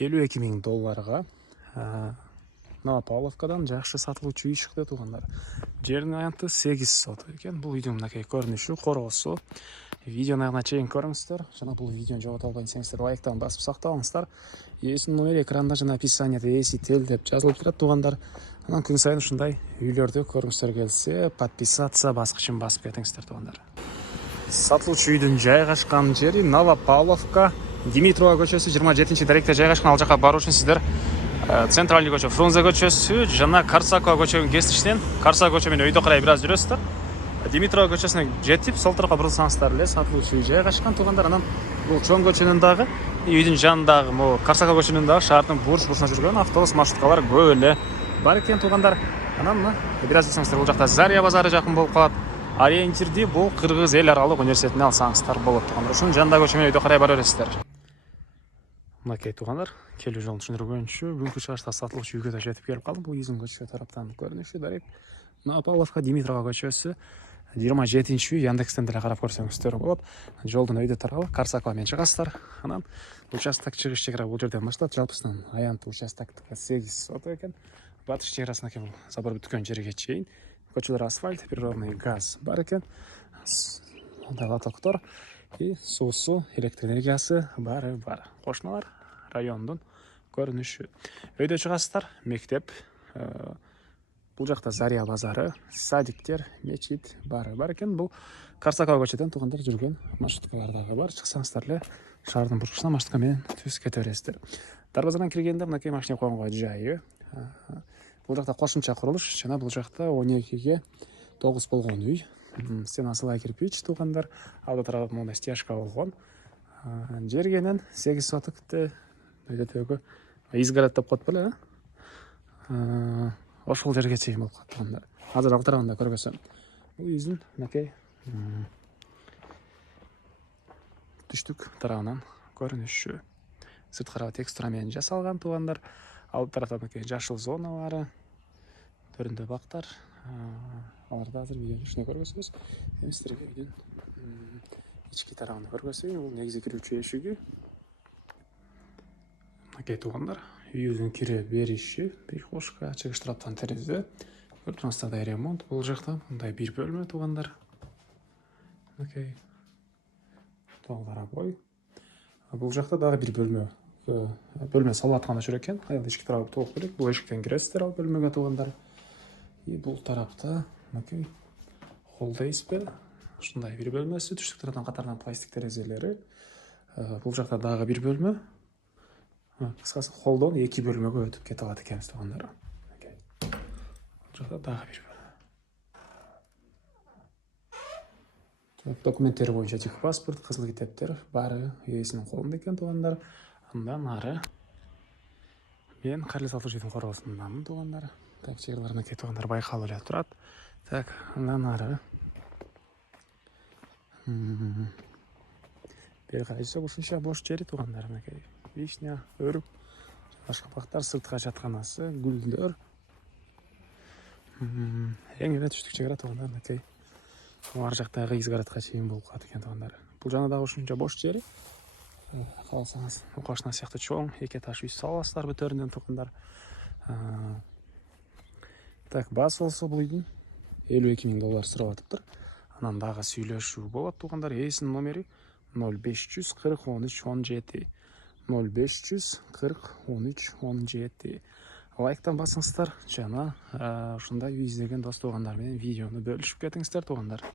$52,000 Новопавловкадан жақшы сатылуучу үй шықты туғандар. Жердің аянты 8 сот екен. Бұл видео мынакей көрініші, қорғысы. Видеоны аяғына чейін көріңіздер. Жана бұл видеоны жоғалта албайсаңыздар, лайктан басып сақталыңыздар. Есінің номері экранда жана описаниеда tel деп жазылып тұрады туғандар. Анан күн сайын ушундай үйлөрдү көргүңүздөр келсе, подписаться баскычын басып кетиңиздер туғандар. Сатылуучу үйдүн жайгашкан жери Новопавловка, Димитрова көчөсү 27-даректе жайгашкан. Ал жака баруу үчүн сиздер Центральный көчө, Фрунзе көчөсү жана Карсакова көчөнүн кесиштен Карсакова көчө менен өйдө карай бир аз жүрөсүздөр. Димитрова көчөсүнө жетип, сол тарапка бурулсаңыздар эле сатылуучу үй жайгашкан тугандар. Анан бул чоң көчөнүн дагы, үйдүн жанындагы могу Карсакова көчөнүн дагы шаардын бурч-бурчуна жүргөн автобус маршруткалар көп эле бар экен тугандар. Анан мына бир аз билсеңиздер, бул жакта Заря базары жакын болуп калат. Ориентирди бул Кыргыз эл аралык университетине алсаңыздар болот тугандар. Ушунун жанындагы көчө менен өйдө карай бара бересиздер. Мынакей тугандар, келүү жолун түшүндүргөнчү бүгүнкү чыгышта сатылуучу үйгө да жетип келип калдым. Бул Изин көчө тараптан көрүнүшү дарек. Новопавловка, Димитрова көчөсү 27-үй, Яндекстен деле карап көрсөңүздөр болот. Жолдун өйдө тарабы Карсакова менен чыгасыздар. Анан участок чыгыш чегара бул жерден башталат. Жалпысынан аянты участоктука 8 соток экен. Батыш чегарасына кем забор бүткөн жерге чейин. Көчөлөр асфальт, природный газ бар экен. Лотоктор и суусу, электр энергиясы бары бар. Кошуналар райондун көрүнүшү. Өйдө чыгасыздар, мектеп, бул жакта Заря базары, садиктер, мечит бары бар экен. Бул Карсакова көчөдөн тугандар жүргөн маршруткалар дагы бар. Чыксаңыздар эле шаардын бурчусуна маршрутка менен түз кете бересиздер. Дарбазадан киргенде мынакей машина койгонго жайы. Бул жакта кошумча курулуш, жана бул жакта 12-ге 9 болгон үй. Стенасы кирпич тугандар. Алда тарабы мондай стяжка болгон. Жергенен 8 сотокты өйдө изгород деп коет беле. Ошол жерге чейин болуп калат тугандар. Азыр ал тарабында көргөзсөм. Бул үйдүн мынакей түштүк тарабынан көрүнүшү. Сырт карабы текстура менен жасалган тугандар. Ал тарапта мынакей жашыл зоналары, төрүндө бактар. Аларда азыр видеонун ишине көргөзөбүз. Эми сиздерге үйдүн ички тарабын көргөзөйүн. Бул негизи кирүүчү эшиги. Мынакей тугандар, үйдүн кире бериши, прихожка, чыгыш тараптан терезе. Көрүп турсаңыздар, ремонт. Бул жакта мындай бир бөлмө тугандар. Мынакей тоолор бой. Бул жакта дагы бир бөлмө салып атканда жүрөт экен. Аял ички тарабы толук белек. Бул эшиктен киресиздер ал бөлмөгө тугандар. И бул тарапта мынакей холдейспе, ушундай бир бөлмөсү, түштүк тарапtan катарынан пластик терезелери. Бул жакта дагы бир бөлмө. Кыскасы холдон 2 бөлмөгө өтүп кете алат экенбиз тугандар. Бул жакта дагы бир бөлмө. Документтери боюнча жеке паспорт, кызыл китептер баары ээсинин колунда экен тугандар. Андан ары мен кайрылуу сатуучунун коросундамын тугандар. Так, чегарларына кете тугандар байкалып эле турат. Так, андан ары бери карайсак ушунча бош жери тугандар. Мынакей вишня, өрүк, башка бактар, сыртка жатканасы, гүлдөр. Эң эле түштүк чегара тугандар. Мынакей ар жактагы изгородко чейин болуп калат экен тугандар. Бул жана дагы ушунча бош жери. Кааласаңыз, окошна сыяктуу чоң 2 этаж үй саласыздар бүтөрүндөн тугандар. Так, баасы болсо бул үйдүн $52,000 сурап атыптыр. Анан дагы сүйлөшүү болот тугандар. Ээсинин номери 0540 13 17. 0540 13 17. Лайктан басыңыздар жана ушундай үй издеген дос тугандар менен видеону бөлүшүп кетиңиздер тугандар.